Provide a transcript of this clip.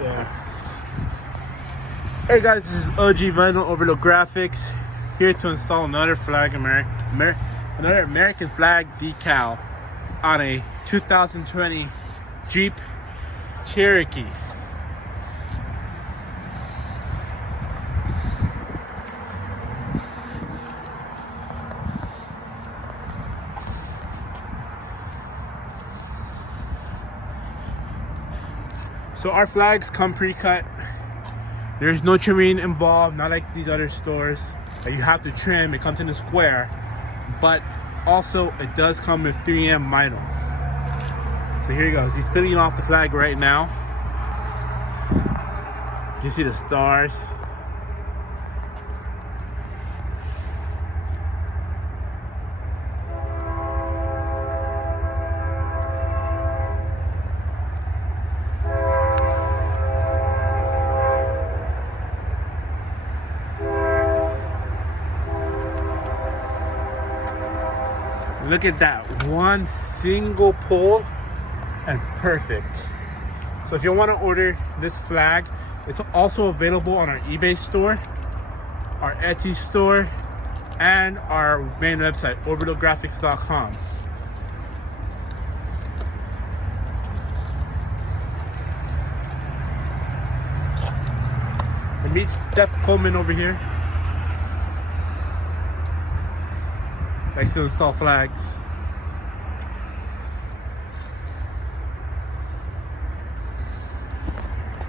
Yeah. Hey guys, this is OG Vinyl Overload Graphics here to install another another American flag decal on a 2020 Jeep Cherokee. So our flags come pre-cut. There's no trimming involved, not like these other stores that you have to trim. It comes in a square, but also it does come with 3M vinyl. So here he goes. He's peeling off the flag right now. You can see the stars. Look at that, one single pull and perfect. So if you want to order this flag, it's also available on our eBay store, our Etsy store, and our main website, overloadgraphics.com. And meet Steph Coleman over here. Likes to install flags.